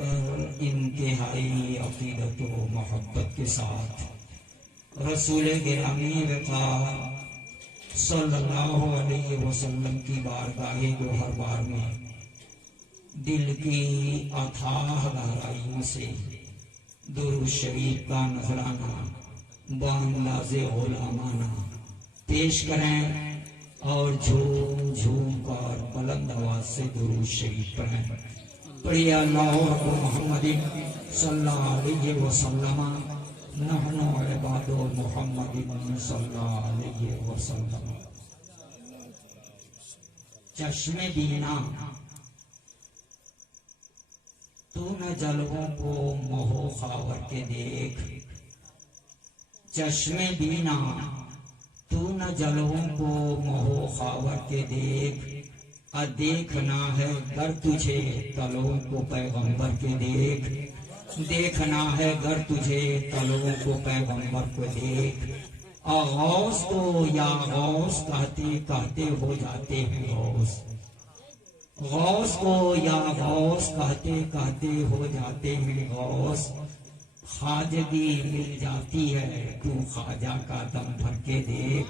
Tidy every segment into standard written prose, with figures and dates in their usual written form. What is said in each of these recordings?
कर इंतहाई अकीदत व मोहब्बत के साथ रसूल गिरामी का सल्लल्लाहु अलैहि वसल्लम की बारगाह गोहरबार में दिल की अथाह गहराइयों से दुरूद शरीफ का नजराना बांग्लाज़े उलमाना पेश करें और झूम झूम कर बुलंद आवाज से दुरूद शरीफ पढ़ें। पढ़िए अल्लाहु मुहम्मदिन सल्लल्लाहु अलैहि वसल्लम नहनु इबादु मुहम्मदिन सल्लल्लाहु अलैहि वसल्लम। चश्मे बीना तू न जलवों को मोहो खावर के देख, चश्मे बीना तू न जलवों को मोहो खावर के देख, देखना है गर तुझे तलों को पैगंबर के देख, देखना है गर तुझे तलों को पैगंबर को देख। गौस तो या गौस कहते कहते हो जाते हैं गौस, गौस को या गौस कहते कहते हो जाते हैं गौस। खाजगी मिल जाती है तू ख्वाजा का दम भर के देख,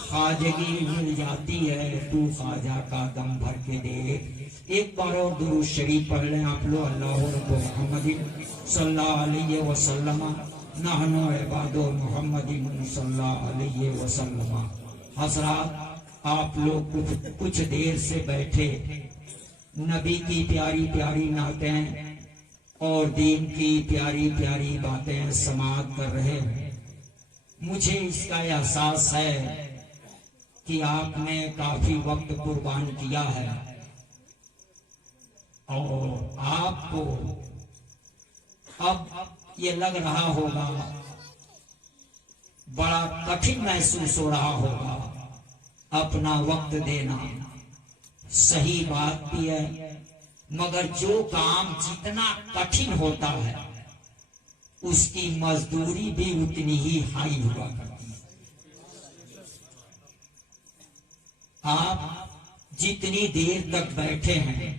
खाजगी मिल जाती है तू ख्वाजा का दम भर के देख। एक बार और दुरूद शरीफ पढ़ लें आप लोग। अल्लाहु मुहम्मदिन सल्लल्लाहु अलैहि वसल्लम नहनु इबादु मुहम्मदिन सल्लल्लाहु अलैहि वसल्लम। हज़रात आप लोग कुछ देर से बैठे नबी की प्यारी प्यारी नातें और दीन की प्यारी प्यारी बातें समाअत कर रहे हैं। मुझे इसका एहसास है कि आपने काफी वक्त कुर्बान किया है और आपको अब ये लग रहा होगा, बड़ा कठिन महसूस हो रहा होगा अपना वक्त देना। सही बात भी है, मगर जो काम जितना कठिन होता है उसकी मजदूरी भी उतनी ही हाई हुआ करती है। आप जितनी देर तक बैठे हैं,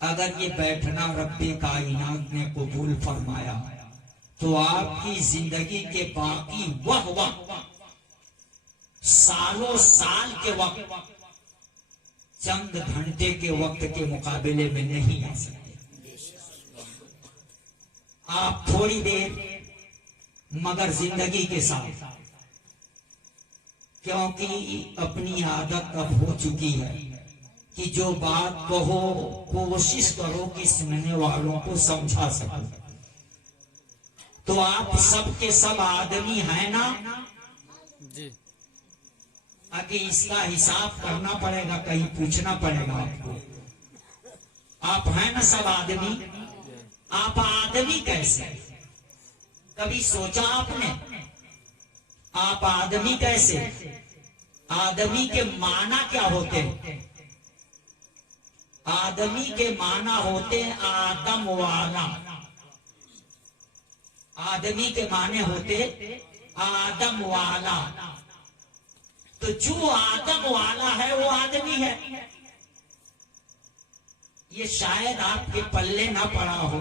अगर ये बैठना रब्बे कायनात ने कबूल फरमाया तो आपकी जिंदगी के बाकी वह सालों साल के वक्त चंद घंटे के वक्त के मुकाबले में नहीं आ सकते। आप थोड़ी देर मगर जिंदगी के साथ, क्योंकि अपनी आदत अब हो चुकी है कि जो बात कहो कोशिश करो कि सुनने वालों को समझा सको। तो आप सबके सब आदमी है ना जी, आगे इसका हिसाब करना पड़ेगा, कहीं पूछना पड़ेगा आपको। आप हैं ना सब आदमी? आप आदमी कैसे? कभी सोचा आपने आप आदमी कैसे? आदमी के माना क्या होते हैं? आदमी के माना होते हैं आदम वाला। आदमी के माने होते आदम वाला। तो जो आदम वाला है वो आदमी है। ये शायद आपके पल्ले ना पड़ा हो।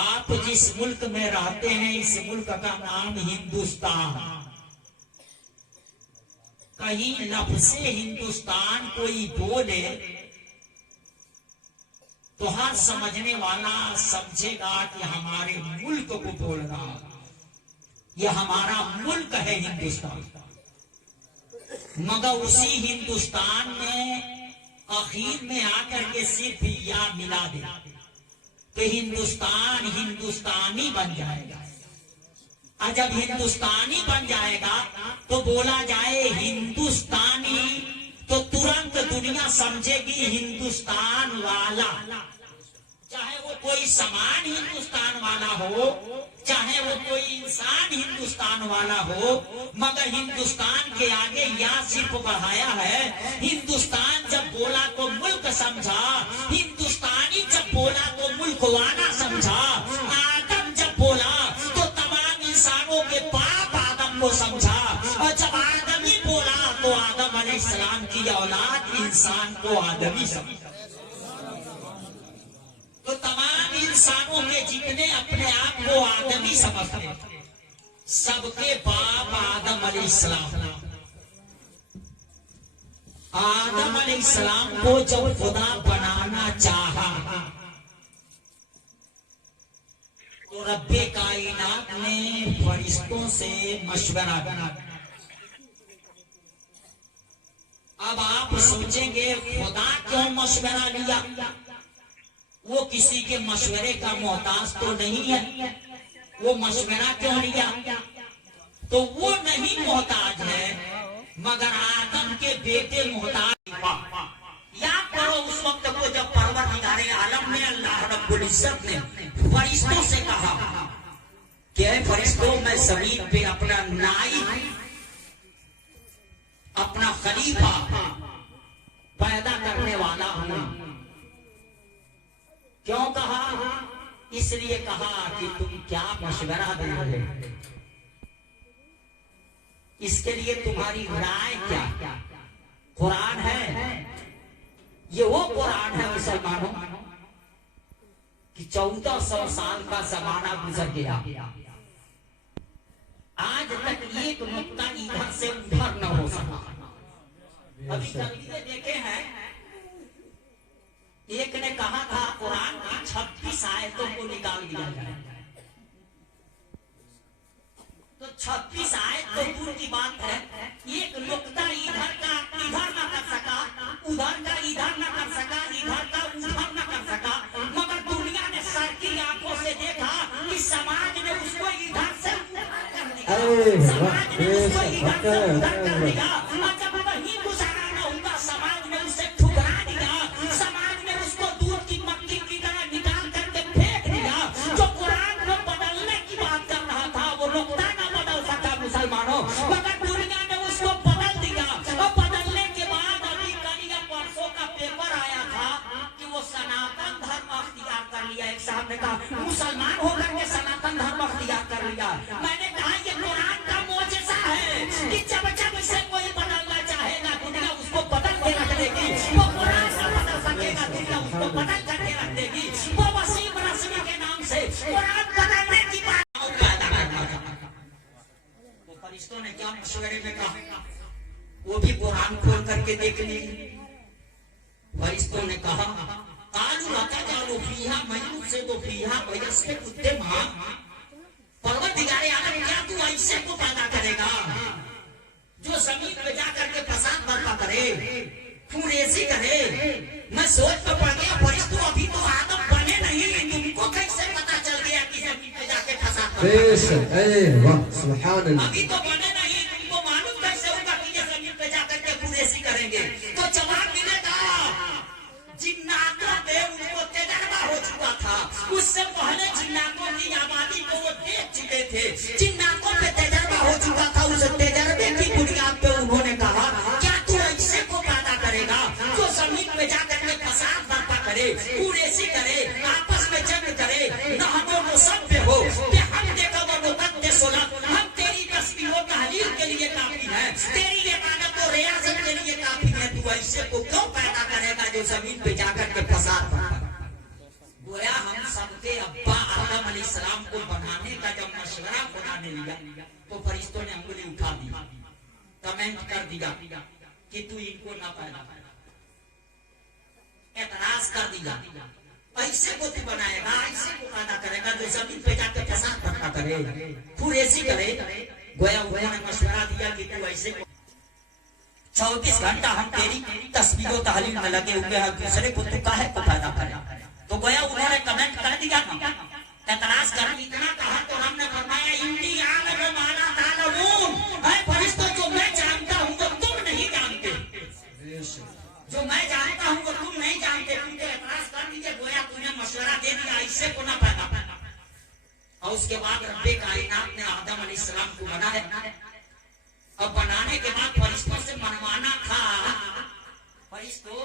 आप जिस मुल्क में रहते हैं, इस मुल्क का नाम हिंदुस्तान। कहीं लफ्ज़े हिंदुस्तान कोई बोले तो हर समझने वाला समझेगा कि हमारे मुल्क को बोल रहा, ये हमारा मुल्क है हिंदुस्तान। मगर उसी हिंदुस्तान में आखिर में आकर के सिर्फ या मिला दे तो हिंदुस्तान हिंदुस्तानी बन जाएगा। और जब हिंदुस्तानी बन जाएगा तो बोला जाए हिंदुस्तानी, तो तुरंत दुनिया समझेगी हिंदुस्तान वाला। चाहे वो कोई सामान हिंदुस्तान वाला हो, चाहे वो कोई इंसान हिंदुस्तान वाला हो, मगर हिंदुस्तान के आगे या सिर्फ बढ़ाया है। हिंदुस्तान जब बोला तो मुल्क समझा, हिंदुस्तानी जब बोला तो मुल्क वाला समझा। आदम जब बोला तो तमाम इंसानों के बाप आदम को समझा, और जब आदमी बोला तो आदम अलैहिस्सलाम की औलाद इंसान को आदमी समझा। तो तमाम इंसान समझते, सबके बाप आदम अलैहिस्सलाम। आदम अलैहिस्सलाम को जब खुदा बनाना चाहा तो रब्बे कायनात ने फरिश्तों से मशवरा करा। अब आप सोचेंगे खुदा क्यों मशवरा लिया? वो किसी के मशवरे का मोहताज तो नहीं है, वो मशवरा क्यों लिया? तो वो नहीं मोहताज है, मगर आदम के बेटे मोहताज। याद करो उस वक्त को जब परवरदिगारे आलम ने अल्लाह रब्बुल इज्जत ने फरिश्तों से कहा कि फरिश्तों, मैं जमीन पे अपना नाइब, अपना खलीफा पैदा करने वाला हूं। क्यों कहा? इसलिए कहा कि तुम क्या मशवरा दे रहे हो, इसके लिए तुम्हारी राय क्या? कुरान है, ये वो कुरान है मुसलमानों कि 1400 साल का जमाना गुजर गया, आज तक एक नुक्ता इधर से उधर न हो सका। अभी तस्वीरें देखे हैं, एक ने कहा था कुरान की 26 आयतों को निकाल दिया जाए, तो 26 आयत तो दूर की बात है, एक नुक्ता इधर का इधर न कर सका, उधर का इधर न कर सका, इधर का उधर न कर सका। मगर दुनिया ने सर की आंखों से देखा कि समाज ने उसको इधर से समाज ने उसको इधर से उधर कर दिया। जब वही गुजारा न होगा, समाज ने उसे ठुकरा दिया, समाज ने उसको दूध की मक्खी की तरह निकाल करके फेंक दिया। जो कुरान को बदलने की बात कर रहा था वो नुक्ता न बदल सका मुसलमानों, मगर दुनिया ने उसको बदल दिया। और बदलने के बाद अभी कल या परसों का पेपर आया था कि वो सनातन धर्म अख्तियार कर लिया। एक साहब ने कहा मुसलमान होकर के सनातन धर्म अख्तियार कर लिया। मैंने कहा ये कुरान का मोजेज़ा है कि जब जब से कोई बदलना चाहेगा दुनिया उसको बदल के रख देगी। वो कुरान से बदल सकेगा, दुनिया उसको बदल करके रख देगी। वो वसीम रस्मी के नाम से कुरान बदलने की बात पैदा करना। वो फरिश्तों ने क्या मशवरे में कहा, वो भी कुरान खोल करके देख ली। फरिश्तों ने कहा कालू लताजालू फीहा मयूद से तो फीहा वयस्के कुत्ते मां, परवरदिगारे आलम क्या तू ऐसे को पैदा करेगा जो जमीन पे जाकर के फसाद बर्पा करे, खून-रेज़ी करे? मैं सोच तो पड़ गया फरिश्तों, अभी तो आदम बने नहीं, तुमको कैसे पता चल गया कि जमीन पे जाके फसाद बर्पा करे? अभी तो बने नहीं, तुमको मालूम कैसे होगा कि ये जमीन पे जाकर के खून-रेज़ी करेंगे? तो जवाब मिलेगा जिन्नातों पे उनको तजर्बा हो चुका था, उससे पहले जिन्नातों की आबादी को वो देख चुके थे। जिन्नातों पे तजर्बा हो चुका था, उस तजर्बे की बुनियाद पे उन्होंने कहा क्या तू ऐसे को पैदा करेगा जो जमीन पे जाकर के फसाद बर्पा करे, कुरेसी करे, आपस में जंग करे, नहमों को सब पे हो कि हम देखो वो मुकद्दे सुना, हम तेरी तस्बीहों तहलील के लिए काफी है, तेरी इबादत और रियाजत के लिए काफी है। तू ऐसे को क्यों पैदा करेगा जो जमीन पे जाकर के फसाद बर्पा? गोया हम सबके अब्बा आदम अलैहिस्सलाम को बनाने का जब मशवरा खुदा ने लिया तो फरिश्तों ने अंगुली उठा दी, कमेंट कर दिया कि तू इनको ना पैदा कर, एतराज कर दिया। ऐसे को तू बनाएगा, ऐसे को पैदा करेगा जो जमीन पे जाकर फसाद बर्पा करे, कुरेसी करे? गोया उन्होंने मशवरा दिया कि तू ऐसे को 24 घंटा हम तेरी तस्बीह और तहलील में लगे हुए हैं, दूसरे को तू काहे को पैदा करे? तो गोया उन्होंने कमेंट कर दिया ना, एतराज कर इतना कहा तो हमने फरमाया इंडी आलम माला तालमून, है फरिश्तों जो मैं जानता हूं वो तुम नहीं जानते, जो मैं जानता हूं वो तुम नहीं जानते। तुमको एतराज कर दीजिए, गोया तूने मशवरा दे दिया ऐसे को ना पैदा। और उसके बाद रब्बे कायनात ने आदम अलैहिस्सलाम को बनाया। अब बनाने के बाद फरिश्तों से मनवाना था, फरिश्तों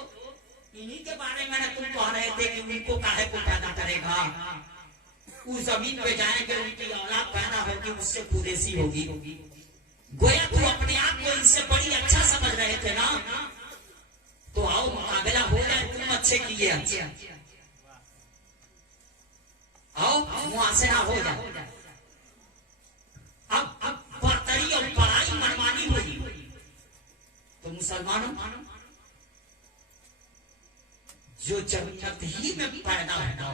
इन्हीं के बारे में तुम कह रहे थे कि उनको काहे को पैदा करेगा, उस जमीन पे जाएंगे उनकी औलाद पैदा होगी, उससे कुरेसी होगी। गोया तू अपने आप को इनसे बड़ी अच्छा समझ रहे थे ना, तो आओ मुकाबला हो जाए, तुम अच्छे किए, आओ मुआसरा हो जाए। मुसलमानों, जो जन्नत ही में पैदा होगा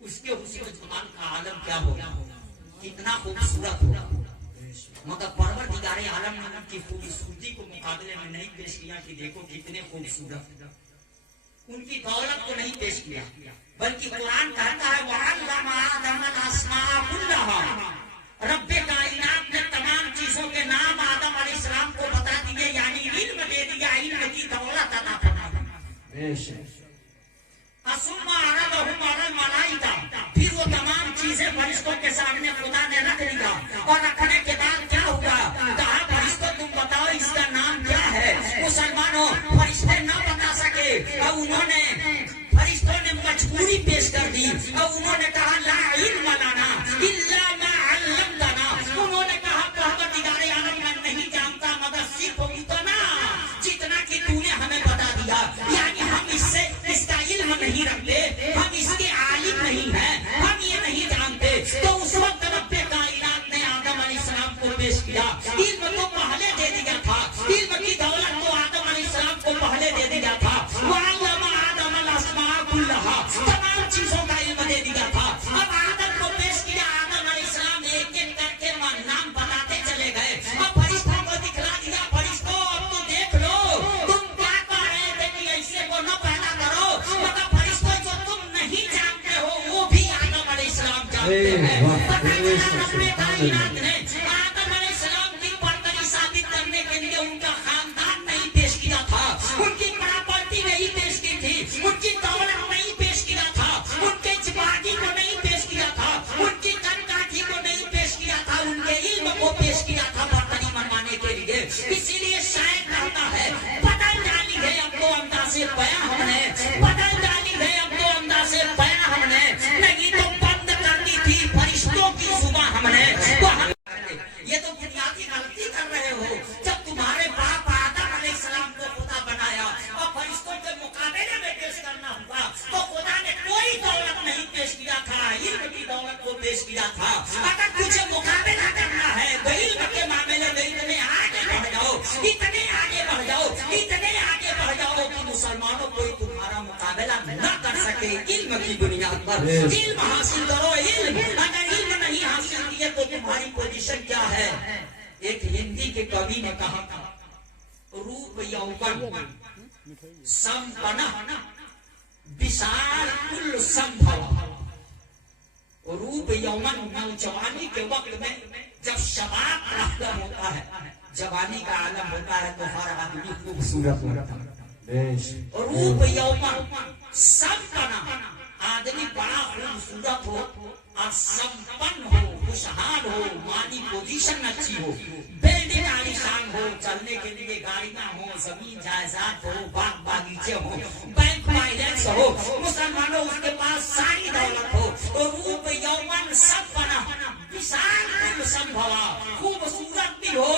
उसके हुस्न जमाल का आलम क्या होगा, कितना खूबसूरत होगा। मगर परवरदिगारे आलम ने उनकी खूबसूरती को मुकाबले में नहीं पेश किया कि देखो कितने खूबसूरत, उनकी दौलत को नहीं पेश किया, बल्कि कुरान कहता है वअल्लम आदमल अस्माअ कुल्लहा, रब्बे कायनात ने तमाम चीजों के नाम आदम अलैहिस्सलाम को बता दिए, यानी इल्म दे दिया, इल्म की दौलत अता फरमा दी। असुम्मा अरदहुम अलल मलाइका, फिर वो तमाम चीजें फरिश्तों के सामने खुदा ने रख दिया, और रखने के बाद क्या हुआ, कहा फरिश्तों तुम बताओ इसका नाम क्या है। मुसलमानों, फरिश्ते न बता सके और उन्होंने फरिश्तों ने मजबूरी पेश कर दी और उन्होंने कहा ला इल्म लना इल्ला मा अल्लमतना, उन्होंने कहा परवरदिगारे आलम मैं नहीं जानता मगर सिर्फ उतना जितना कि तूने हमें बता दिया, यानी हम इससे इसका इल्म नहीं रखते, हम इसके आलिम नहीं हैं, हम ये नहीं जानते। तो उस वक्त रब्बे कायनात ने आदम अलैहिस्सलाम को पेश किया, इल्म तो पहले दे दिया था, इल्म की दौलत तो आदम अलैहिस्सलाम को पहले दे दिया था, तमाम चीजों का इल्म दे दिया था। अब आदम को पेश किया, आदम अलैहिस्सलाम एक एक करके नाम बताते चले गए, अब फरिश्तों को दिखला दिया, फरिश्तों अब तो देख लो तुम क्या कह रहे थे कि ऐसे को न पैदा करो, मगर फरिश्तों जो तुम नहीं जानते हो वो भी आदम अलैहिस्सलाम जानते हैं। रब्बे कायनात ने आदम अलैहिस्सलाम की बरतरी साबित करने के लिए उनका खानदान नहीं पेश किया था, उनकी प्रॉपर्टी नहीं पेश की थी, उनकी दौलत नहीं पेश किया था, उनके जिबागी को नहीं पेश किया था, उनकी कनकाठी को नहीं पेश किया था, उनके इल्म को पेश किया था बरतरी मनवाने के लिए। इसीलिए शायद कहता है बदल डाली है अब तो अंदाज़े बयां हमने, बदल डाली है अब तो अंदाज़े बयां हमने, नहीं तो बंद कर दी थी फरिश्तों की जुबान हमने। तो हम ये तो बुनियादी गलती कर रहे हो, जब तुम्हारे बाप आदम अलैहिस्सलाम को खुदा बनाया और फरिश्तों के मुकाबले में पेश करना हुआ तो खुदा ने कोई दौलत नहीं पेश किया था, इल्म की दौलत को पेश किया था। अगर तुझे मुकाबला करना है तो इल्म के मामले में इतने आगे बढ़ जाओ, इतने आगे बढ़ जाओ, इतने आगे बढ़ जाओ कि मुसलमानों कोई तुम्हारा मुकाबला न कर सके। इल्म की बुनियाद पर इल्म हासिल करो, इल्म अगर इल्म नहीं हासिल किए तो तुम्हारी पोजीशन क्या है। एक हिंदी के कवि ने कहा था रूप यौवन संपन्न विशाल कुल संभव, रूप यौवन नौजवानी के वक्त में जब शबाब का आलम होता है, जवानी का आलम होता है तो हर आदमी खूबसूरत होता है। रूप यौवन संपन्न, आदमी बड़ा खूबसूरत हो और संपन्न हो, खुशहाल हो, मानी पोजीशन अच्छी हो, बिल्डिंग आलीशान हो, चलने के लिए गाड़ियां हो, जमीन जायदाद हो, बाग बागीचे हो, बैंक बैलेंस हो, मुसलमानों उसके पास सारी दौलत हो, तो रूप यौवन संपन्न विशाल कुल संभवा, खूबसूरत भी हो,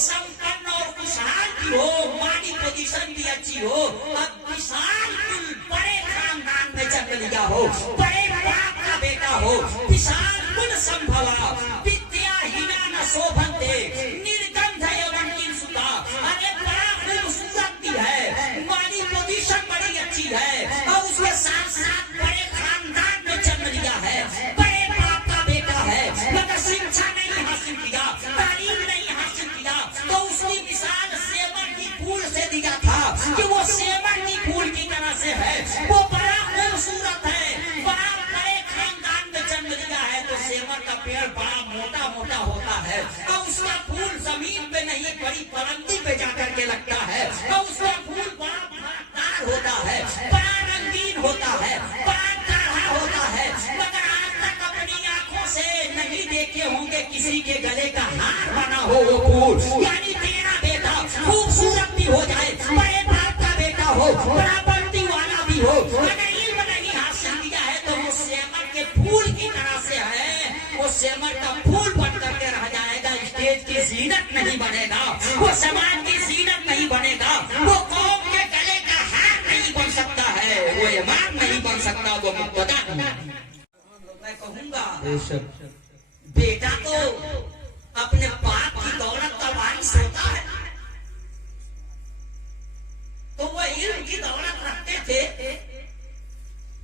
संपन्न और खुशहाल भी हो, मानी पोजीशन भी अच्छी हो, अब विशाल कुल बड़े खानदान में जन्म लिया हो, बड़े बाप का बेटा हो, विशाल कुल संभवा विद्याहीना न शोभन्ते निर्गंध एवं किंसुता, अरे बड़ा खूबसूरत भी है, मानी पोजीशन बड़ी अच्छी है और उसके साथ साथ बड़े खानदान में जन्म लिया है, बड़े बाप का बेटा है, मगर शिक्षा नहीं हासिल किया, तालीम नहीं हासिल किया, तो उसकी मिसाल सेवन की फूल से दिया था कि वो सेवन की फूल की तरह से है, वो बड़ा खूबसूरत है, बड़ा बड़े खानदान में जन्म लिया है, तो सेवन का पेड़ बड़ा मोटा मोटा होता है और उसका फूल जमीन पे नहीं बड़ी परंदी पे जाकर के लगता है और उसका फूल बड़ा फलदार होता है, बड़ा रंगीन होता है, बड़ा गाढ़ा होता है, मगर आज तक अपनी आंखों से नहीं देखे होंगे किसी के गले का हार बना हो वो फूल। यानी तेरा बेटा खूबसूरत भी हो जाए, बड़े बाप का बेटा हो, बड़ा बंदी वाला भी हो, मगर इल्म नहीं हासिल किया है तो वो सेमर के फूल की तरह से है, वो सेमर का फूल बन करके रह जाएगा, स्टेज की जीनत नहीं बनेगा, वो समाज की जीनत नहीं बनेगा, वो कौम के गले का हार नहीं बन सकता है, वो इमाम नहीं बन सकता, वो मुक्तदा। मैं कहूँगा बेटा तो अपने बाप की दौलत का वारिस होता है, इल्म की दौलत रखते थे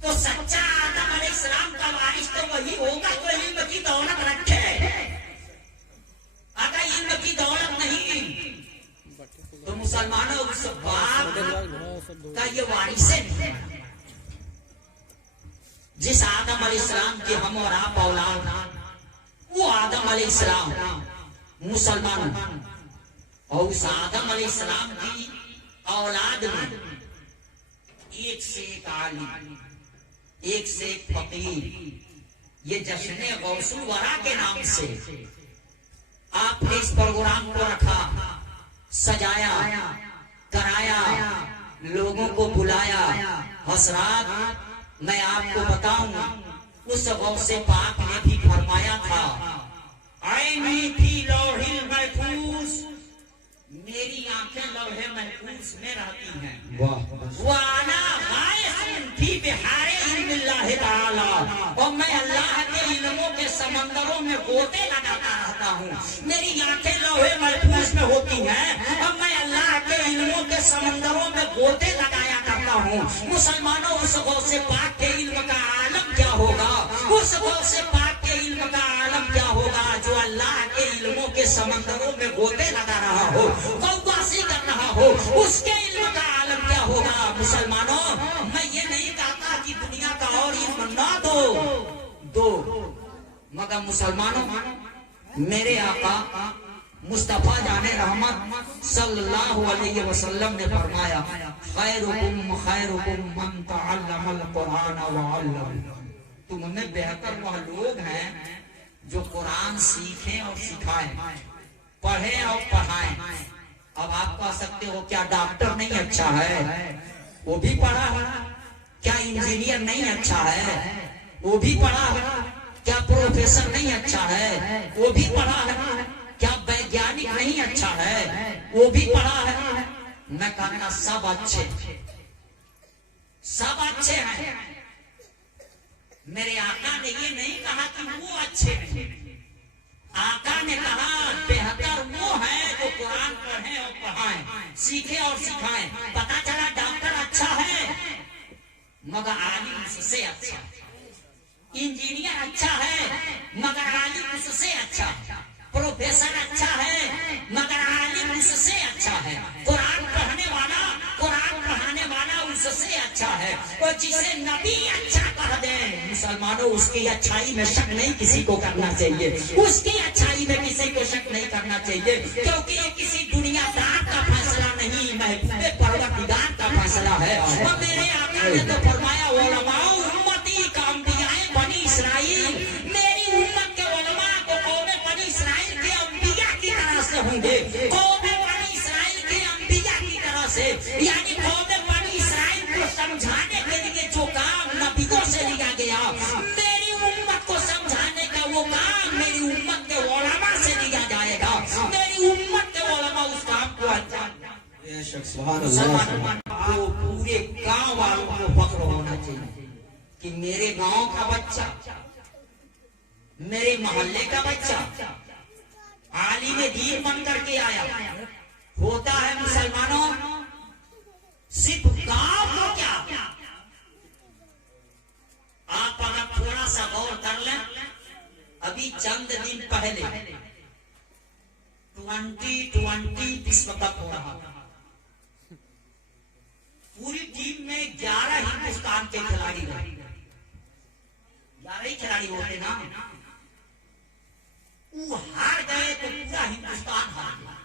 तो सच्चा आदम अलैहिस्सलाम का वारिस तो वही होगा जो इल्म की दौलत रखे। अगर इल्म की दौलत नहीं तो मुसलमानों उस बाप का ये वारिस नहीं। जिस आदम अलैहिस्सलाम के हम और आप औलाद, वो आदम अलैहिस्सलाम मुसलमान, और उस आदम अलैहिस्सलाम की औलाद में एक से एक आलिम, एक से एक फकीर, ये जश्न गौसुल वरा के नाम से आपने इस प्रोग्राम को रखा, सजाया, कराया, लोगों को बुलाया। हसरात मैं आपको बताऊं, उस गौसे पाक ने भी फरमाया था, ऐनी थी लौहिल महफूज, मेरी आंखें लौहे महफूज में रहती हैं। वाना गायसून फी बिहारे इल्मिल्लाहि ताला, और मैं अल्लाह के इल्मों के समंदरों में गोते लगाता रहता हूँ। मेरी आंखें लौहे महफूज में होती हैं और मैं अल्लाह के इल्मों के समंदरों में गोते लगाया करता हूँ। मुसलमानों, उस गौसे पाक के इल्म का आलम क्या होगा? उस गौसे पाक के इल्म का आलम क्या होगा जो अल्लाह के इल्मों के समंदरों में गोते लगा रहा हो, कौवासी कर रहा हो? उसके इल्म का आलम क्या होगा? मुसलमानों, मैं ये नहीं कहता कि दुनिया का और इल्म ना दो, मगर मुसलमानों, मेरे आका मुस्तफा जाने रहमत सल्लल्लाहु अलैहि वसल्लम ने फरमाया, खैरुकुम मन तअल्लमल कुरान व अल्लम, तुम में बेहतर वह लोग हैं जो कुरान सीखें और सिखाएं, पढ़ें और पढ़ाएं। अब आप कह सकते हो क्या डॉक्टर नहीं अच्छा है? वो भी पढ़ा है। क्या इंजीनियर नहीं अच्छा है? वो भी पढ़ा है। क्या प्रोफेसर नहीं अच्छा है? वो भी पढ़ा है। क्या वैज्ञानिक नहीं अच्छा है? वो भी पढ़ा है। मैं कहना सब अच्छे, सब अच्छे हैं। मेरे आका ने ये नहीं कहा कि वो अच्छे हैं। आका ने कहा बेहतर वो है जो कुरान पढ़े और पढ़ाएं, सीखे और सिखाएं। पता चला डॉक्टर अच्छा है मगर आलिम उससे अच्छा, इंजीनियर अच्छा है मगर आलिम उससे अच्छा, प्रोफेसर अच्छा है मगर आलिम उससे अच्छा है, कुरान पढ़ने वाला, कुरान पढ़ाने वाला उससे अच्छा है। और जिसे नबी अच्छा कह दे, मुसलमानों, उसकी अच्छाई में शक नहीं किसी को करना चाहिए। उसकी अच्छाई में किसी को शक नहीं करना चाहिए, क्योंकि ये किसी दुनियादार का फैसला नहीं, महबूब परवरदिगार का फैसला है। और मेरे आका ने तो फरमाया, उलमाओ उम्मती का अंबियाए बनी इसराइल, मेरी उम्मत के उलमा को कौमे बनी इसराइल के अंबिया की तरह से होंगे। कौमे बनी इसराइल के अंबिया की तरह से, यानी कौमे बनी इसराइल को समझाने के लिए जो काम नबियों से लिया गया, मेरी उम्मत को समझाने का वो काम मेरी उम्मत के उलमा से लिया जाएगा। मेरी उम्मत के उलमा उस काम को तो पूरे गांव वालों को फख्र होना चाहिए कि मेरे गांव का बच्चा, मेरे मोहल्ले का बच्चा आलिम दीन बन करके आया। होता है मुसलमानों, सिर्फ गांव को क्या, आप अगर थोड़ा सा गौर कर लें, अभी चंद दिन पहले 2020 विश्व कप हो रहा था। पूरी टीम में 11 हिंदुस्तान के खिलाड़ी रहे। 11 ही खिलाड़ी होते ना, वो हार गए तो पूरा हिंदुस्तान हार गया।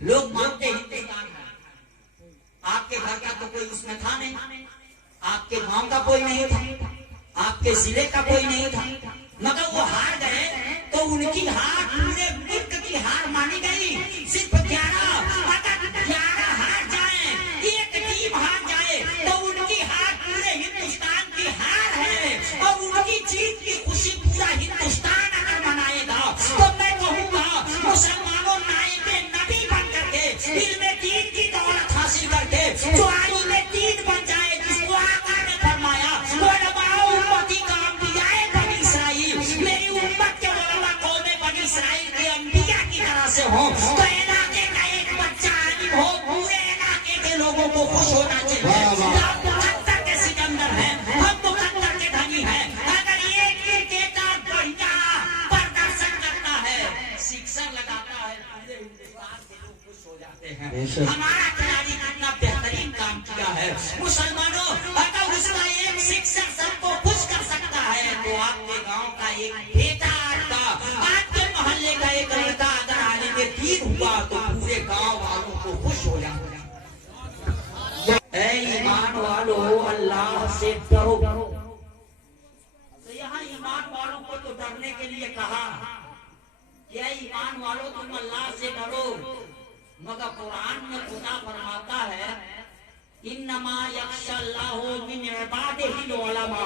लोग मानते हिंदुस्तान है, आपके घर का तो कोई उसमें था नहीं, आपके गांव का कोई नहीं था, आपके जिले का कोई नहीं था, मगर वो हार गए तो उनकी हार पूरे मुल्क की हार मानी गई। सिर्फ 11 हार जाए, एक टीम हार जाए तो उनकी हार पूरे हिंदुस्तान की हार है, और उनकी जीत की खुशी पूरा हिंदुस्तान अगर मनाएगा तो मैं कहूँगा, मुसलमानों, नाइबे नबी बन करके, इल्मे दीन की दौलत हासिल करके जो आलिम दीन बन जाए, जिसको आका ने फरमाया, उलमाओ उम्मती का अंबियाए बनी इसराइल, मेरी उम्मत के उलमा कौमे बनी इसराइल के अंबिया की तरह से हो, तो ईमान वालो अल्लाह से डरो। तो यहाँ ईमान वालों को तो डरने के लिए कहा, क्या ईमान वालों तुम अल्लाह से डरो, मगर कुरान में खुदा फरमाता है इन्नमा यख्शल्लाहु मिन इबादिहिल उलमा,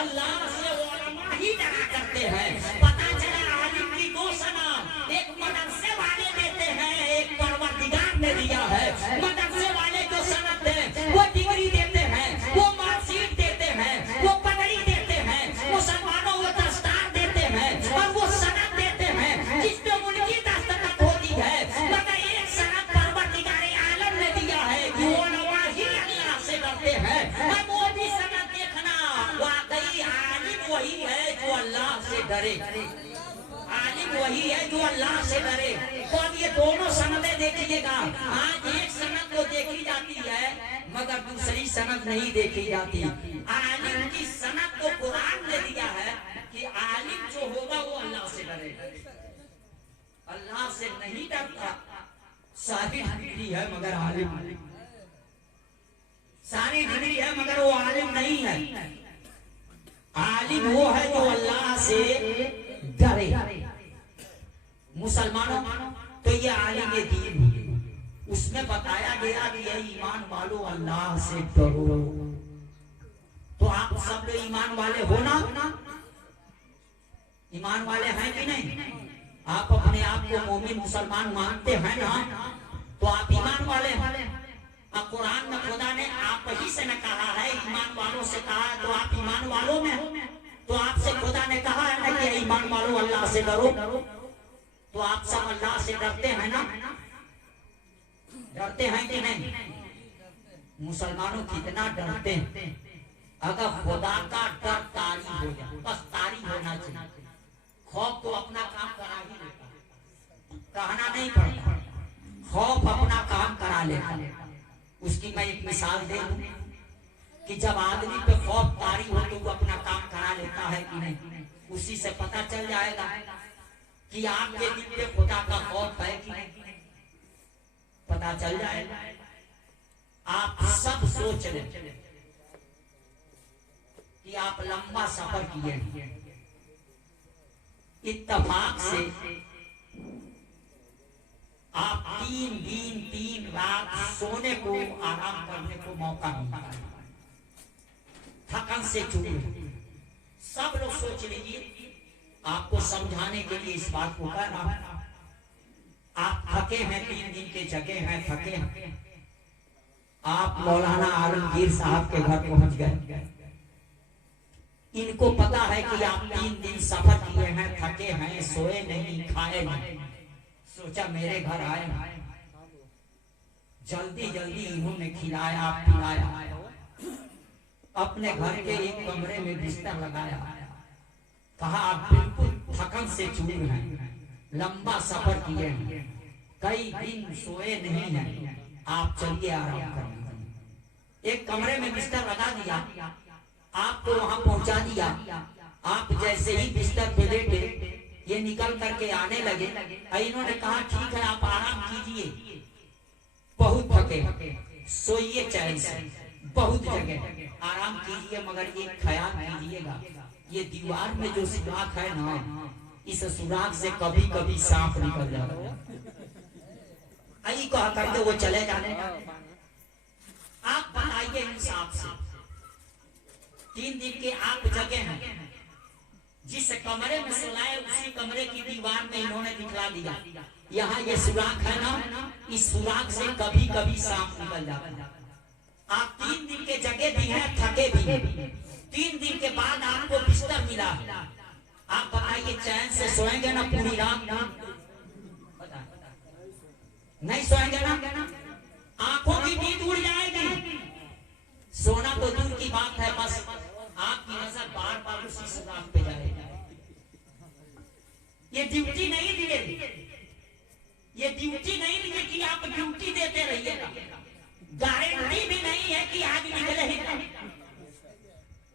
अल्लाह से उलमा ही डरा करते हैं। पता चला आलिम की दो सना, एक मदरसे वाले देते हैं, एक परवरदिगार ने दिया है। मदरसे वाले जो सनद है वो डिग्री देते हैं, वो मार्कशीट देते हैं, वो पगड़ी देते हैं, मुसलमानों को दस्तार देते हैं और वो सनद देते हैं जिसमें उनकी दस्तखत होती है। मगर एक सनद परवरदिगार आलम ने दिया है कि उलमा ही अल्लाह से डरते हैं। अब वो भी सनद देखना, वाकई आलिम वही है जो अल्लाह से डरे, आलिम वही है जो अल्लाह से डरे। तो अब ये दोनों सनदें देखिएगा, आज एक सनद तो देखी जाती है मगर दूसरी सनद नहीं देखी जाती। आलिम की सनद तो कुरान ने दिया है कि आलिम जो होगा वो अल्लाह से डरेगा, अल्लाह से नहीं डरता। सारी डिग्री है मगर आलिम, सारी डिग्री है मगर वो आलिम नहीं है। आलिम वो है जो अल्लाह से डरे। मुसलमानों तो ये आलिम दीन, उसमें बताया गया कि ये ईमान वालों अल्लाह से डरो। तो आप सब लोग ईमान वाले हो ना? ईमान वाले हैं कि नहीं? आप अपने आप को मोमिन मुसलमान मानते हैं ना? तो आप ईमान वाले हैं। अब कुरान में खुदा ने आप ही से न कहा है, ईमान वालों से कहा है, तो आप ईमान वालों में। तो आपसे खुदा ने कहा है ना कि ईमान वालों अल्लाह से डरो, तो आप सब अल्लाह से डरते हैं ना? डरते हैं कि नहीं? मुसलमानों कितना डरते हैं। अगर खुदा का डर तारी हो जाए, बस तारी होना चाहिए। खौफ तो अपना काम करा ही लेता, कहना नहीं पड़ता, खौफ अपना काम करा लेता। उसकी मैं एक मिसाल दे दूं कि जब आदमी पे खौफ तारी हो तो वो अपना काम करा लेता है कि नहीं, उसी से पता चल जाएगा कि आपके दिल पे खुदा का खौफ है कि नहीं, पता चल जाएगा। आप सब सोच लें कि आप लंबा सफर किए, इत्तेफाक से आप 3 दिन 3 रात सोने को, आराम करने को मौका मिला, थकन से चूके। सब लोग सोच लीजिए, आपको समझाने के लिए इस बात को कह रहा हूं। आप थके हैं, 3 दिन के जगह हैं, थके हैं, आप मौलाना आलमगीर साहब के घर पहुंच गए। इनको पता है कि आप 3 दिन सफर किए हैं, थके हैं, सोए नहीं, खाए नहीं। सोचा मेरे घर आए, जल्दी जल्दी इन्होंने खिलाया पिलाया, अपने घर के एक कमरे में बिस्तर लगाया, कहा आप बिल्कुल थकन से चूर हैं, लंबा सफर किए हैं, कई दिन सोए नहीं हैं, आप चलिए आराम करिए। एक कमरे में बिस्तर लगा दिया, आपको वहां पहुंचा दिया। आप जैसे ही बिस्तर पे लेटे, ये निकल करके आने लगे। इन्होंने कहा ठीक है आप आराम कीजिए, बहुत थके, सोइए चैन से, बहुत जगह आराम कीजिए, मगर एक ख्याल कीजिएगा, ये दीवार में जो सुराख है ना, इस सुराख से कभी कभी सांप निकल जाता है। आई कहा करके वो चले जाने। आप बताइए इंसाफ से, 3 दिन के आप जगह हैं, जिस कमरे में सुलाए उसी कमरे की दीवार में इन्होंने दिखला दिया, यहाँ ये सुराख है ना, इस सुराख से कभी कभी सांप निकल जाता है। आप 3 दिन के जगह भी हैं, थके भी हैं, 3 दिन के बाद आपको बिस्तर मिला, आप बताइए चैन से सोएंगे ना पूरी रात? नहीं सोएंगे ना, आंखों की नींद उड़ जाएगी। सोना तो दूर की बात है, बस आपकी नजर बार बार उसी सुराख पे जाएगी। ये ड्यूटी नहीं दिए, ये ड्यूटी नहीं दिए कि आप ड्यूटी देते रहिएगा, गारंटी भी नहीं है कि आज निकले ही,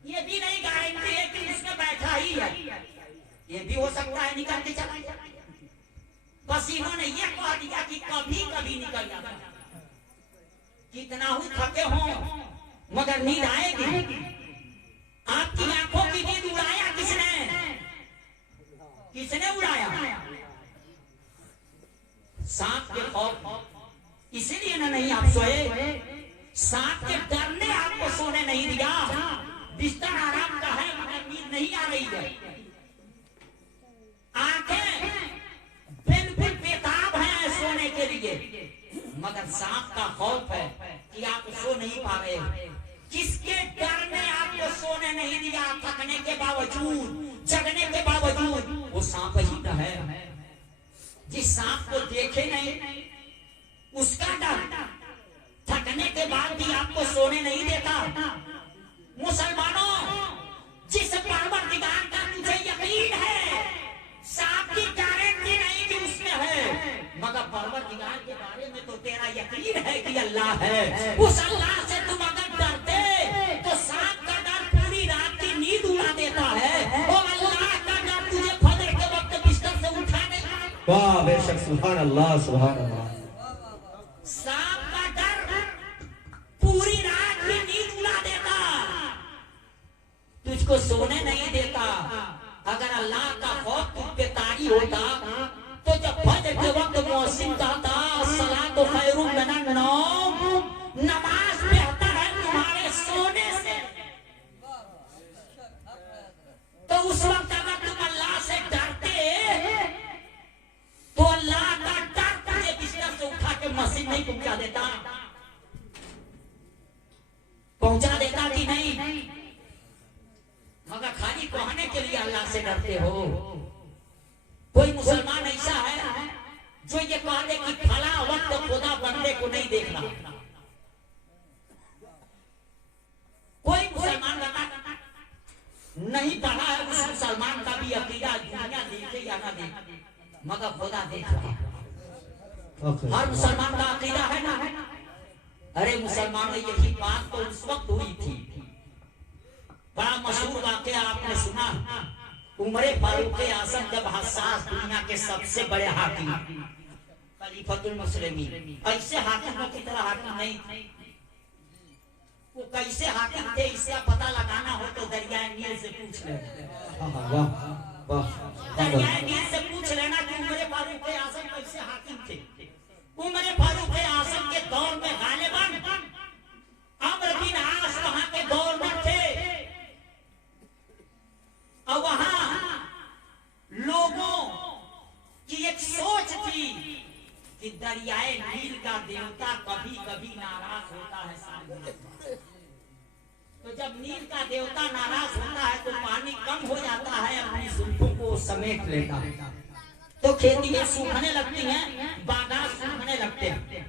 ये भी नहीं गारंटी है कि उसमें बैठा ही है, ये भी हो सकता है निकल के चला जाए। बस इन्होंने ये कह दिया कि कभी कभी निकल जाता, कितना ही थके हों मगर नींद आएगी। आपकी आंखों की नींद उड़ाया किसने? किसने उड़ाया? सांप के खौफ, इसीलिए ना नहीं आप सोए। सांप के डर ने आपको सोने नहीं दिया। बिस्तर आराम का है मगर नींद नहीं आ रही है। आंखें बिल्कुल बेताब हैं सोने के लिए, मगर सांप का खौफ है कि आप सो नहीं पा रहे। किसके डर ने आपको सोने नहीं दिया? थकने के बावजूद, जगने के बावजूद, वो सांप ही तो है। जिस सांप को देखे नहीं उसका डर थकने के बाद भी आपको सोने नहीं देता। मुसलमानों, जिस परवरदिगार का तुझे यकीन है, सांप की गारंटी नहीं कि उसमें है, मगर परवरदिगार के बारे में तो तेरा यकीन है कि अल्लाह है। उस अल्लाह से तुम अगर डरते तो सांप का डर पूरी रात की नींद उड़ा देता है, और अल्लाह का डर तुझे फजर के वक्त बिस्तर से उठा देगा। वाह बेशक, सुभान अल्लाह सुभान अल्लाह। सांप का डर पूरी रात की नींद उड़ा देता, तुझको सोने नहीं देता। अगर अल्लाह का खौफ तुम पे तारी होता तो जब फजर के वक्त मौसिम कहता सलातो खैरुम मिनन नौम, नमाज बेहतर है तुम्हारे सोने से, तो उस वक्त अगर तुम अल्लाह से डरते तो अल्लाह का डर तुझे बिस्तर से उठा के मस्जिद नहीं पहुंचा देता? पहुंचा देता कि नहीं? मगर खाली कहने के लिए अल्लाह से डरते हो। कोई मुसलमान ऐसा है जो ये कह दे कि फला वक्त खुदा बंदे को नहीं देख रहा। कोई मुसलमान नहीं पढ़ा है, उस मुसलमान का भी अकीदा दुनिया देखे या ना देखे, मगर खुदा देख रहा है। हर मुसलमान का अकीदा है ना। अरे मुसलमानों, यही बात तो उस वक्त हुई थी। बड़ा मशहूर वाकया आपने सुना, उमरे फारूक आजम जब हसास दुनिया के सबसे बड़े हाकिम खलीफतुल मुस्लिमीन, ऐसे हाकिमों की तरह हाकिम नहीं थे। वो कैसे हाकिम थे इसका पता लगाना हो तो दरियाए नील से पूछ लेना। दरियाए नील से पूछ लेना कि उमरे फारूक आजम कैसे हाकिम थे। उमरे फारूक आजम के दौर में गालिबन अम्र बिन आस वहां के गवर्नर थे, और वहां लोगों की एक सोच थी कि दरियाए नील का देवता कभी कभी नाराज होता है। तो जब नील का देवता नाराज होता है तो पानी कम हो जाता है, अपनी जुल्फों को समेट लेता है, तो खेतियां सूखने लगती हैं, बागात सूखने लगते हैं।